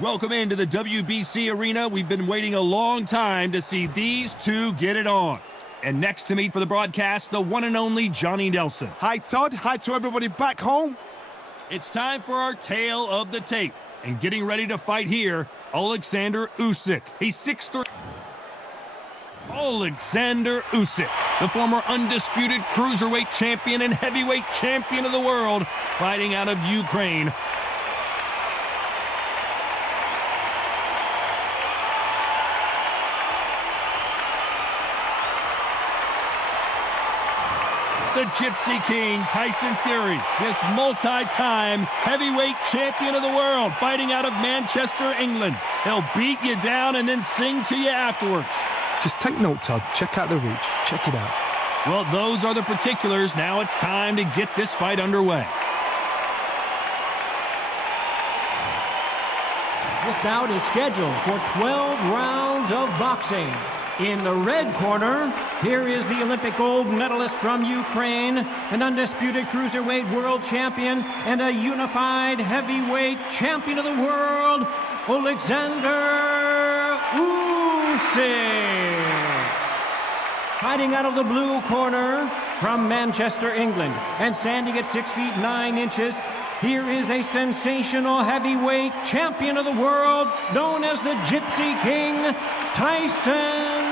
Welcome into the WBC arena. We've been waiting a long time to see these two get it on. And next to me for the broadcast, the one and only Johnny Nelson. Hi, Todd. Hi to everybody back home. It's time for our tale of the tape. And getting ready to fight here, Oleksandr Usyk. He's 6'3". Oleksandr Usyk, the former undisputed cruiserweight champion and heavyweight champion of the world, fighting out of Ukraine. The Gypsy King, Tyson Fury, this multi-time heavyweight champion of the world, fighting out of Manchester, England. He'll beat you down and then sing to you afterwards. Just take note, Todd. Check out the reach. Check it out. Well, those are the particulars. Now it's time to get this fight underway. This bout is scheduled for 12 rounds of boxing. In the red corner, here is the Olympic gold medalist from Ukraine, an undisputed cruiserweight world champion, and a unified heavyweight champion of the world, Oleksandr Usyk. Fighting out of the blue corner from Manchester, England, and standing at 6 feet 9 inches, here is a sensational heavyweight champion of the world, known as the Gypsy King, Tyson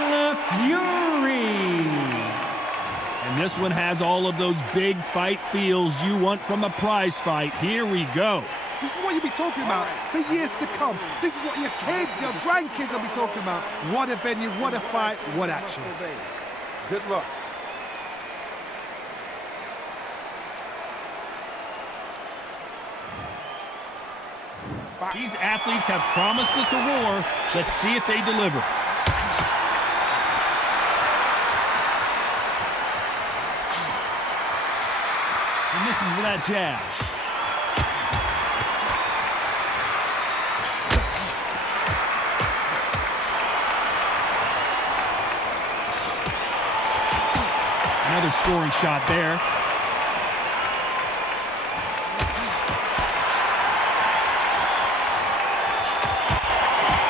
Fury. And this one has all of those big fight feels you want from a prize fight. Here we go. This is what you'll be talking about for years to come. This is what your kids, your grandkids will be talking about. What a venue, what a fight, what action. Good luck. These athletes have promised us a war. Let's see if they deliver. He misses with that jab. Another scoring shot there.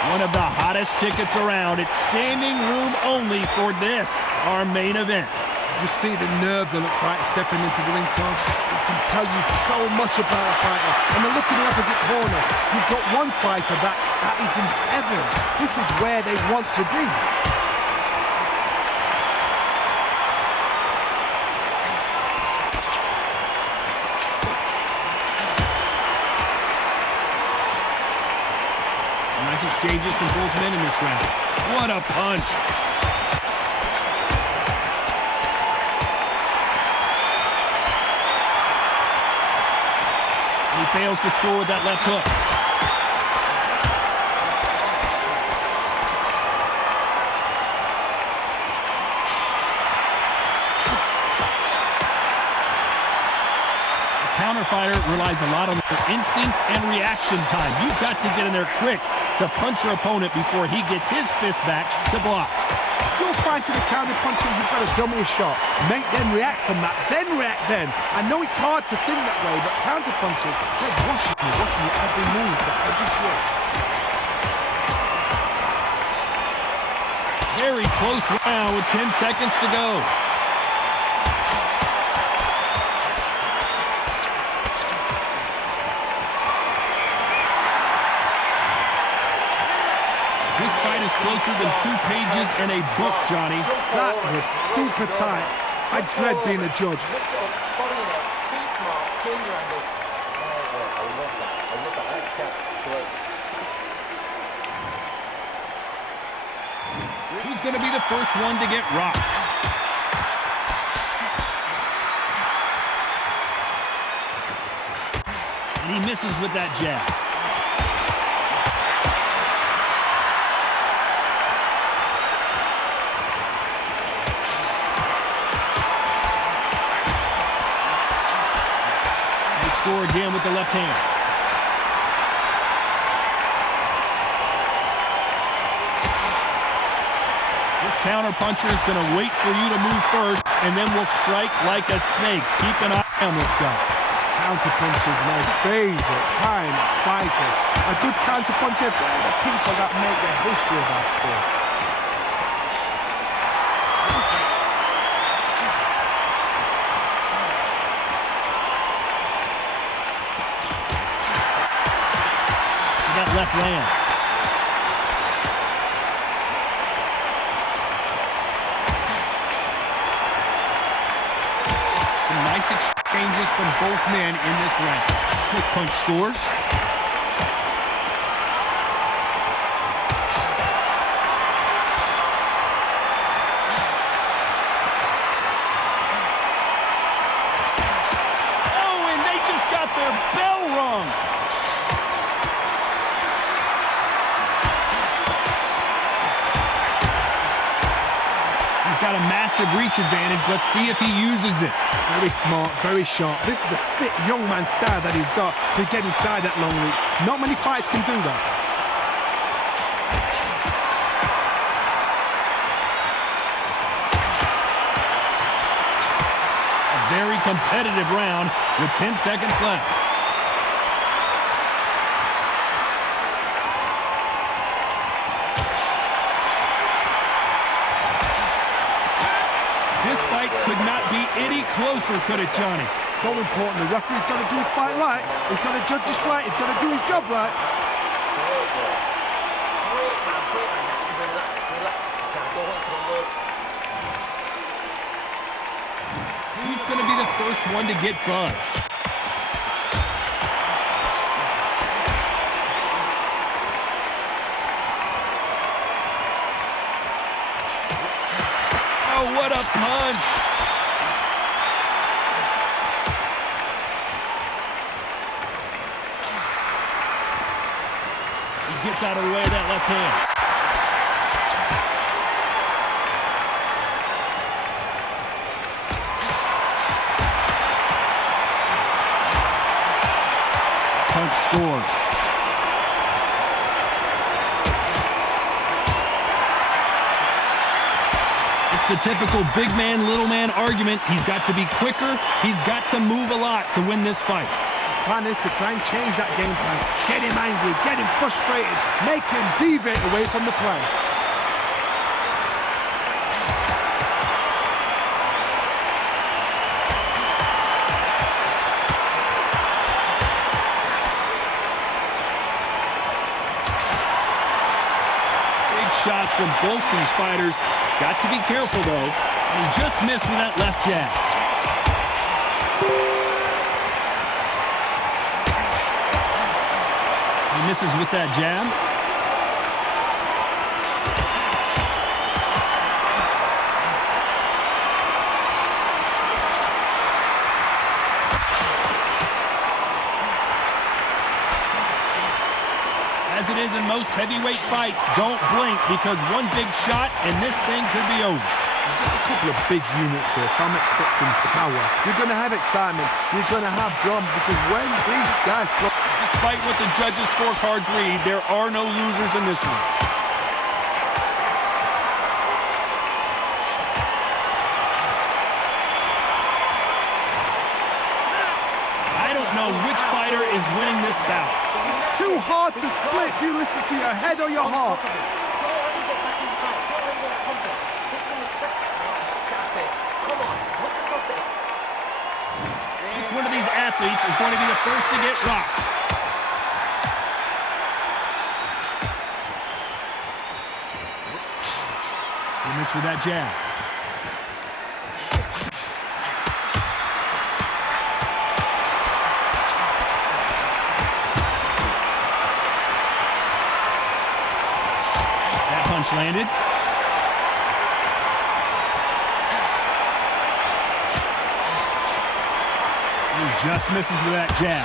One of the hottest tickets around. It's standing room only for this, our main event. Just see the nerves on the fight stepping into the ring, Tom. It can tell you so much about a fighter. And then look in the opposite corner. You've got one fighter that is in heaven. This is where they want to be. Nice exchanges from both men in this round. What a punch. He fails to score with that left hook. The counterfighter relies a lot on their instincts and reaction time. You've got to get in there quick to punch your opponent before he gets his fist back to block. You're fighting the counter punches, you've got to dummy a shot. Make them react from that, then react then. I know it's hard to think that way, but counter punches, they're watching you every move, every switch. Very close round with 10 seconds to go. This fight is closer than 2 pages in a book, Johnny. That was super tight. I dread being a judge. Who's going to be the first one to get rocked? And he misses with that jab. Score again with the left hand. This counter puncher is going to wait for you to move first, and then will strike like a snake. Keep an eye on this guy. Counter-puncher is my favourite kind of fighter. A good counter-puncher, they're the people that make the history of our sport. That left lands. Some nice exchanges from both men in this round. Quick punch scores. Oh, and they just got their bell rung. Got a massive reach advantage. Let's see if he uses it. Very smart, very sharp. This is the fit young man style that he's got to get inside that long reach. Not many fights can do that. A very competitive round with 10 seconds left. This fight could not be any closer, could it, Johnny? So important. The referee's got to do his fight right. He's got to judge this right. He's got to do his job right. Who's going to be the first one to get buzzed? Oh, what a punch! He gets out of the way of that left hand. Punch scores. The typical big man, little man argument. He's got to be quicker. He's got to move a lot to win this fight. The plan is to try and change that game plan. Get him angry, get him frustrated, make him deviate away from the play. Big shots from both these fighters. Got to be careful, though. And he just missed with that left jab. He misses with that jab. As it is in most heavyweight fights, don't blink because one big shot and this thing could be over. You've got a couple of big units here, so I'm expecting power. You're going to have excitement. You're going to have drama because when these guys slow... Despite what the judges' scorecards read, there are no losers in this one. I don't know which fighter is winning this bout. It's too hard to split. Do you listen to your head or your heart? Which one of these athletes is going to be the first to get rocked? He missed with that jab. Punch landed. He just misses with that jab.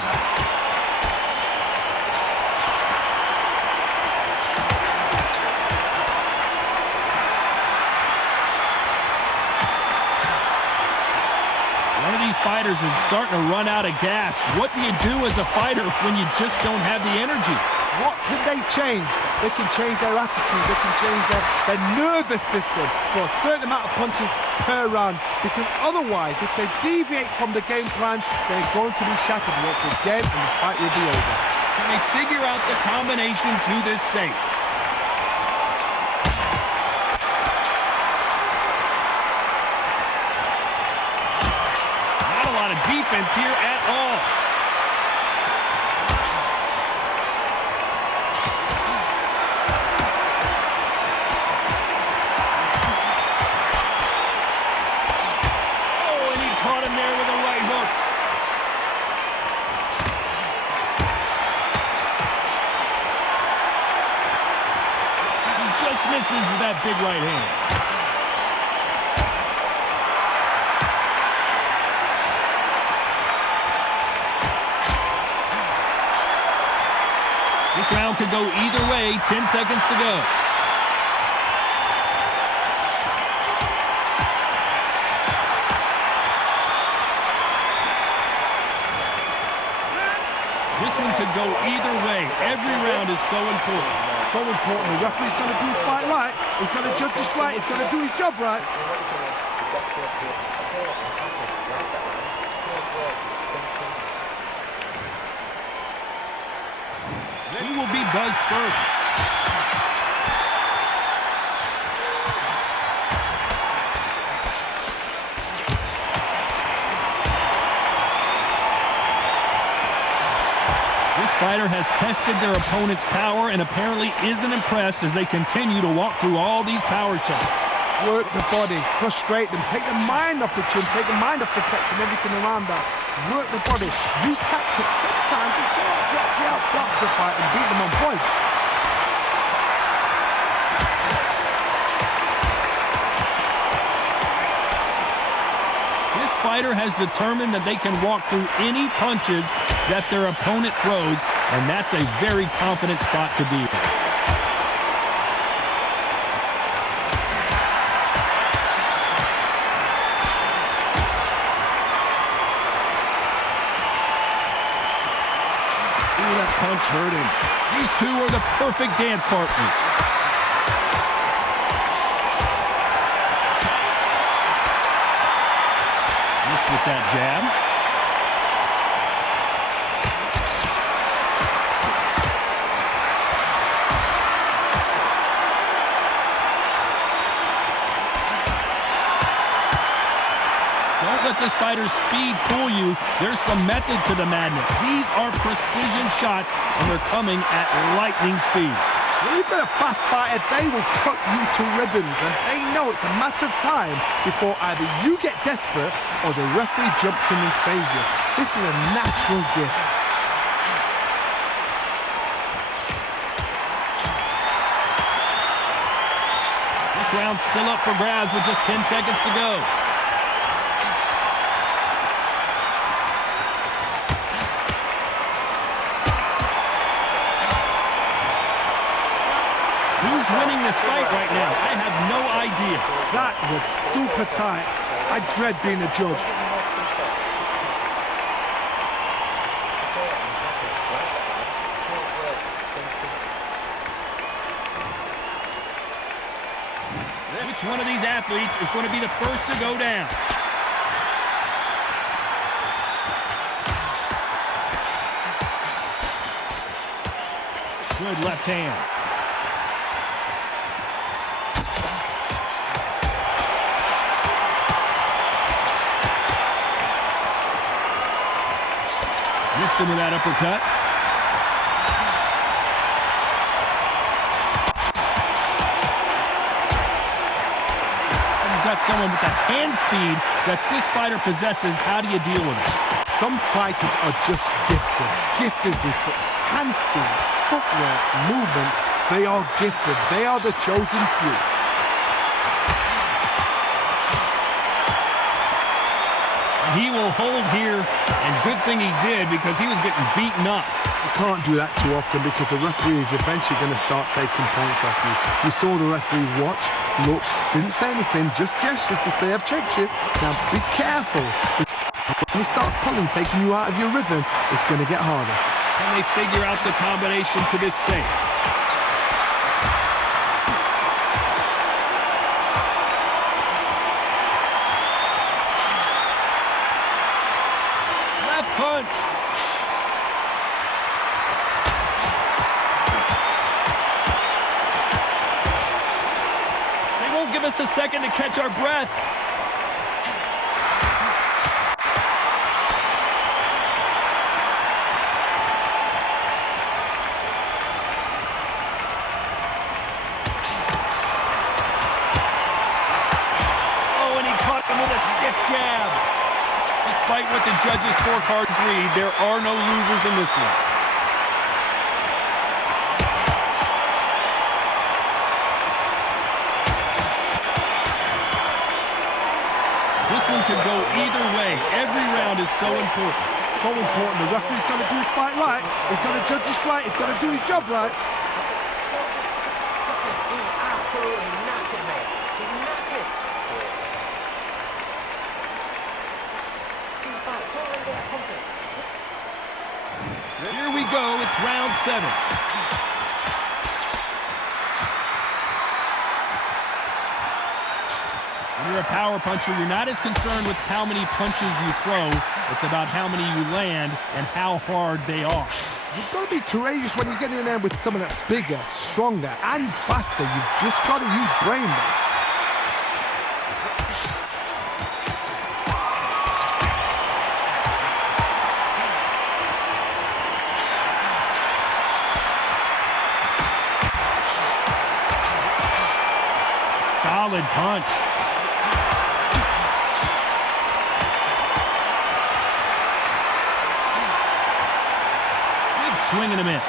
One of these fighters is starting to run out of gas. What do you do as a fighter when you just don't have the energy? What can they change? they can change their attitude, they can change their nervous system for a certain amount of punches per round, because otherwise, if they deviate from the game plan, they're going to be shattered once again and the fight will be over. Can they figure out the combination to this safe? Not a lot of defense here at all. Just misses with that big right hand. This round could go either way. 10 seconds to go. This one could go either way. Every round is so important. So important. The referee's going to do his fight right. He's going to judge this right. He's going to do his job right. He will be buzzed first. This fighter has tested their opponent's power and apparently isn't impressed as they continue to walk through all these power shots. Work the body, frustrate them, take the mind off the chin, take the mind off the tech and everything around that. Work the body, use tactics sometimes to sort of actually outbox a fight and beat them on points. This fighter has determined that they can walk through any punches that their opponent throws, and that's a very confident spot to be in. Ooh, that punch hurt him. These two are the perfect dance partners. With that jab. Don't let this fighter's speed fool you. There's some method to the madness. These are precision shots, and they're coming at lightning speed. When you've got a fast fighter, they will cut you to ribbons, and they know it's a matter of time before either you get desperate or the referee jumps in and saves you. This is a natural gift. This round's still up for grabs with just 10 seconds to go. Who's winning this fight right now? I have no idea. That was super tight. I dread being a judge. Which one of these athletes is going to be the first to go down? Good left hand. Missed him with that uppercut. And you've got someone with the hand speed that this fighter possesses. How do you deal with it? Some fighters are just gifted with such hand speed, footwork, movement. They are gifted. They are the chosen few. He will hold here, and good thing he did because he was getting beaten up. You can't do that too often because the referee is eventually going to start taking points off you. You saw the referee watch, look, didn't say anything, just gestured to say, I've checked you. Now be careful. When he starts pulling, taking you out of your rhythm, it's going to get harder. Can they figure out the combination to this safe? us a second to catch our breath. Oh, and he caught him with a stiff jab. Despite what the judges' scorecards read, there are no losers in this one. This one could go either way. Every round is so important. So important. The referee's got to do his fight right. He's got to judge this right. He's got to do his job right. Here we go. It's round 7. When you're a power puncher, you're not as concerned with how many punches you throw. It's about how many you land and how hard they are. You've got to be courageous when you get in there with someone that's bigger, stronger, and faster. You've just got to use brain. Solid punch. Big swing and a miss.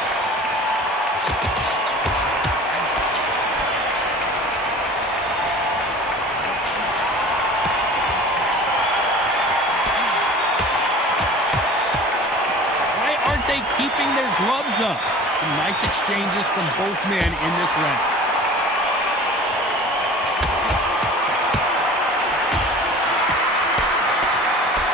Why aren't they keeping their gloves up? Some nice exchanges from both men in this round.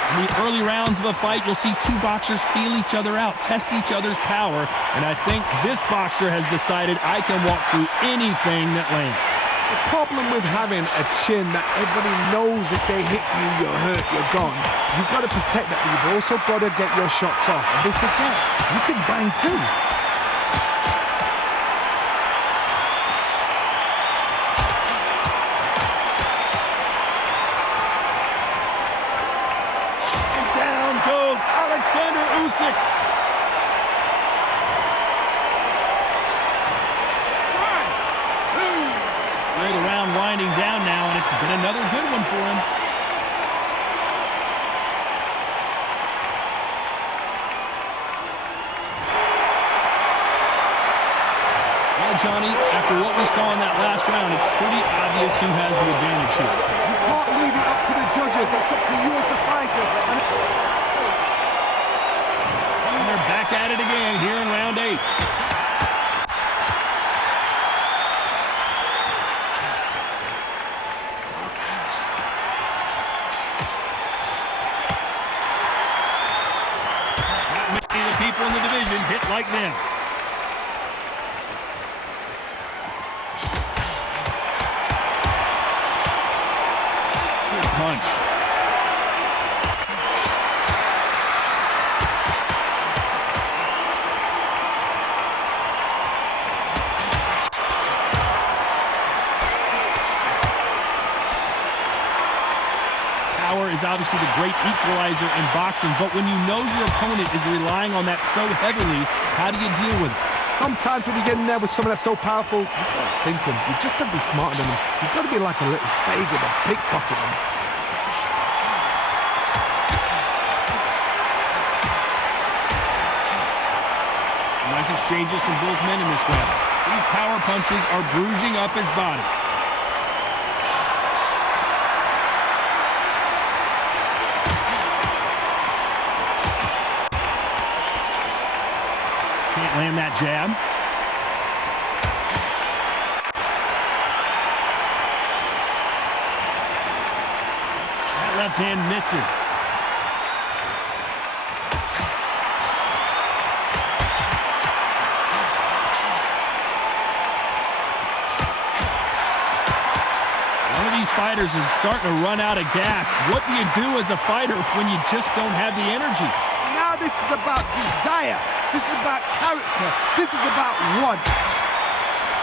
In the early rounds of a fight, you'll see two boxers feel each other out, test each other's power, and I think this boxer has decided I can walk through anything that lands. The problem with having a chin that everybody knows if they hit you, you're hurt, you're gone. You've got to protect that, but you've also got to get your shots off. And they forget, you can bang too. Oleksandr Usyk. The round winding down now, and it's been another good one for him. Well, Johnny, after what we saw in that last round, it's pretty obvious who has the advantage here. You can't leave it up to the judges. It's up to you as a fighter. And they're back at it again here in round 8. Not many of the people in the division hit like them. Good punch. Power is obviously the great equalizer in boxing, but when you know your opponent is relying on that so heavily, how do you deal with it? Sometimes when you get in there with someone that's so powerful, you've got to think him. You've just got to be smarter than him. You've got to be like a little faggot and pickpocket him. Nice exchanges from both men in this round. These power punches are bruising up his body. Can't land that jab. That left hand misses. One of these fighters is starting to run out of gas. What do you do as a fighter when you just don't have the energy? Now this is about desire. This is about character. This is about want.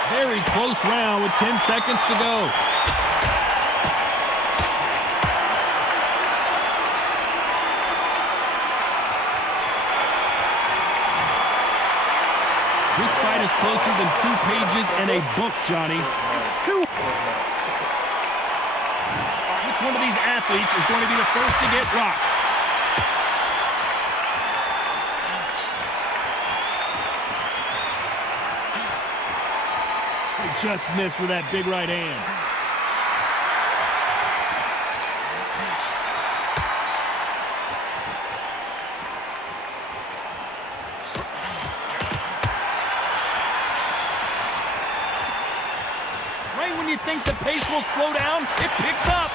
Very close round with 10 seconds to go. is closer than 2 pages in a book, Johnny. It's too... Which one of these athletes is going to be the first to get rocked? They just missed with that big right hand. Right when you think the pace will slow down, it picks up.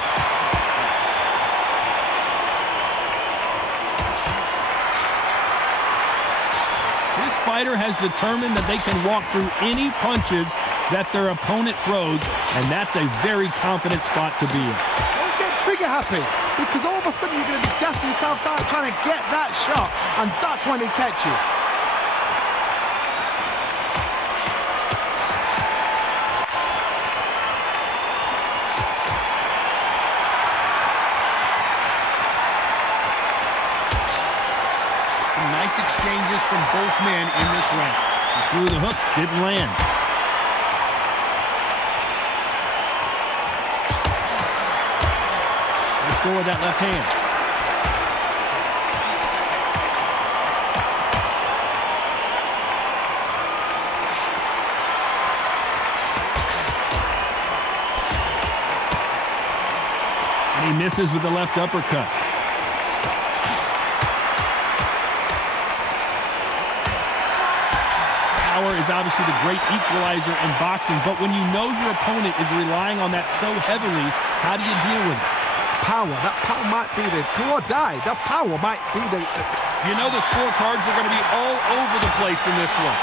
This fighter has determined that they can walk through any punches that their opponent throws, and that's a very confident spot to be in. Don't get trigger happy, because all of a sudden you're going to be gassing yourself down trying to get that shot, and that's when he catches you. Some nice exchanges from both men in this round. He threw the hook, didn't land. Score with that left hand. And he misses with the left uppercut. Power is obviously the great equalizer in boxing, but when you know your opponent is relying on that so heavily, how do you deal with it? That power might be the do or die. That power might be the... You know the scorecards are going to be all over the place in this one.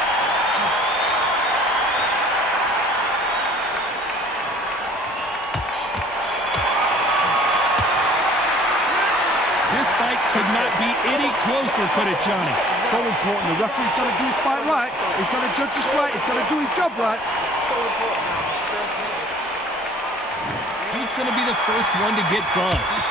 This fight could not be any closer, could it, Johnny? So important. The referee's got to do his fight right. He's got to judge this right. He's got to do his job right. He's going to be the first one to get buzzed.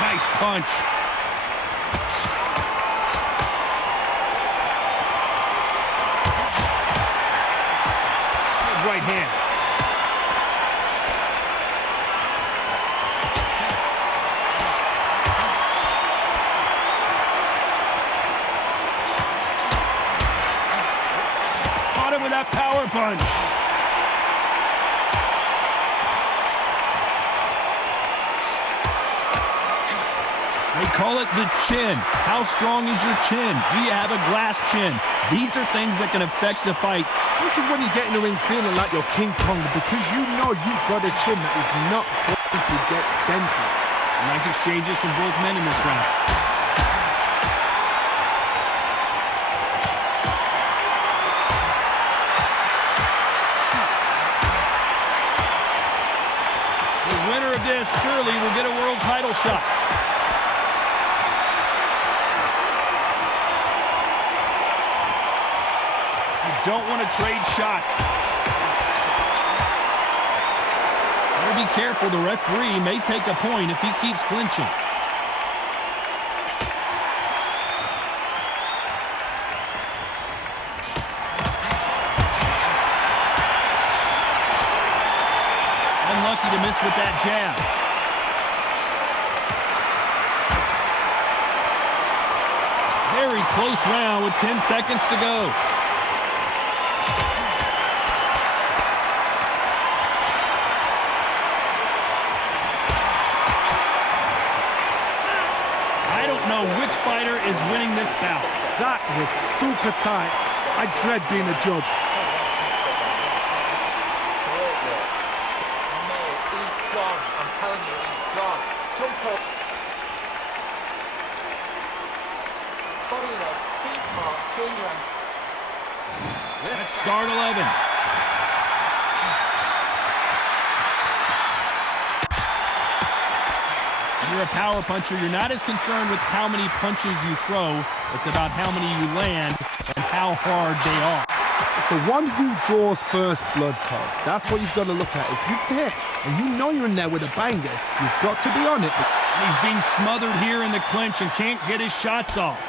Nice punch. Good right hand. With that power punch. They call it the chin. How strong is your chin? Do you have a glass chin? These are things that can affect the fight. This is when you get in the ring feeling like you're King Kong, because you know you've got a chin that is not going to get dented. Nice exchanges from both men in this round. This surely will get a world title shot. You don't want to trade shots. Better be careful. The referee may take a point if he keeps clinching. Unlucky to miss with that jab. Very close round with 10 seconds to go. I don't know which fighter is winning this bout. That was super tight. I dread being a judge. Let's start 11. When you're a power puncher, you're not as concerned with how many punches you throw. It's about how many you land and how hard they are. It's the one who draws first blood, Todd. That's what you've got to look at. If you're there and you know you're in there with a banger, you've got to be on it. He's being smothered here in the clinch and can't get his shots off.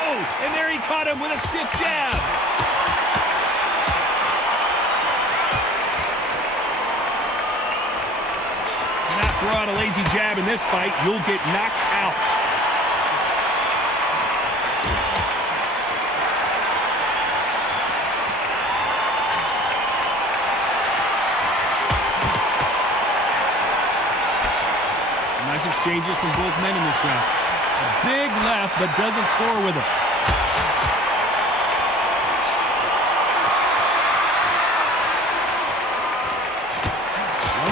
Oh, and there he caught him with a stiff jab. Throw out a lazy jab in this fight, you'll get knocked out. Nice exchanges from both men in this round. A big left, but doesn't score with it.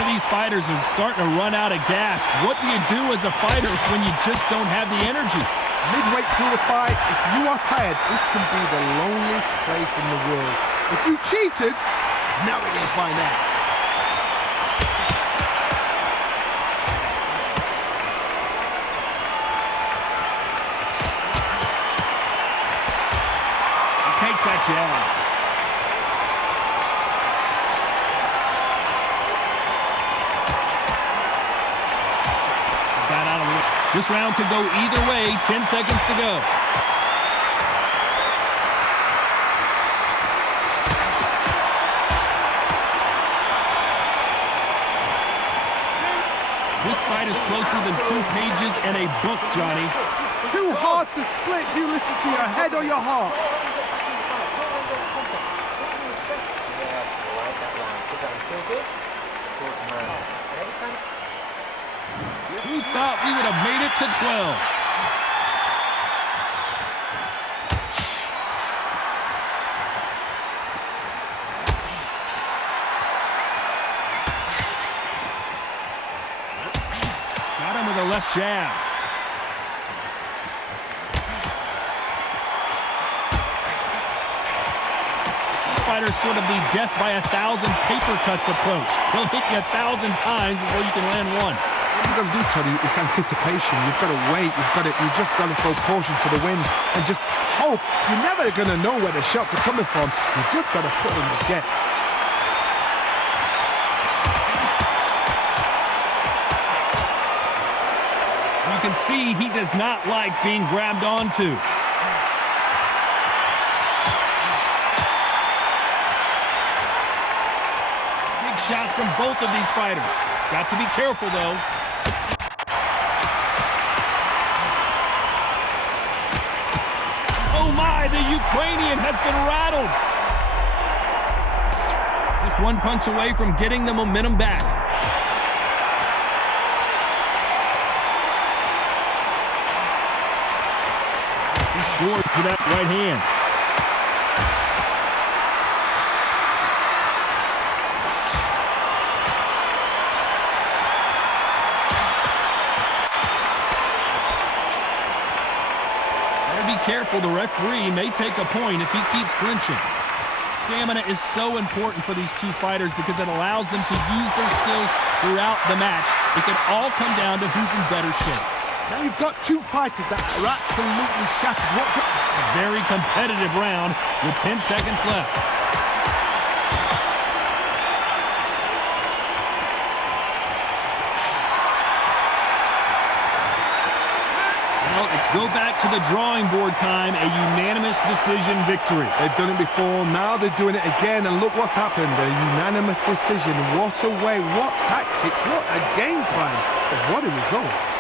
These fighters are starting to run out of gas. What do you do as a fighter when you just don't have the energy? Midway through the fight, if you are tired, this can be the loneliest place in the world. If you cheated, now we're going to find out. He takes that jab. This round could go either way. 10 seconds to go. This fight is closer than 2 pages in a book, Johnny. It's too hard to split. Do you listen to your head or your heart? We thought we would have made it to 12. Got him with a left jab. This fighter's sort of the death by 1,000 paper cuts approach. He'll hit you 1,000 times before you can land one. What you've got to do, Toddy, is anticipation. You've got to wait. You just got to throw caution to the wind and just hope. You're never going to know where the shots are coming from. You've just got to put in the guess. You can see he does not like being grabbed onto. Big shots from both of these fighters. Got to be careful, though. Oh, my, the Ukrainian has been rattled. Just one punch away from getting the momentum back. He scores to that right hand. Careful, the referee may take a point if he keeps clinching. Stamina is so important for these two fighters because it allows them to use their skills throughout the match. It can all come down to who's in better shape. Now you've got two fighters that are absolutely shattered. A very competitive round with 10 seconds left. Let's go back to the drawing board time, a unanimous decision victory. They've done it before, now they're doing it again, and look what's happened, a unanimous decision. What a way, what tactics, what a game plan, but what a result.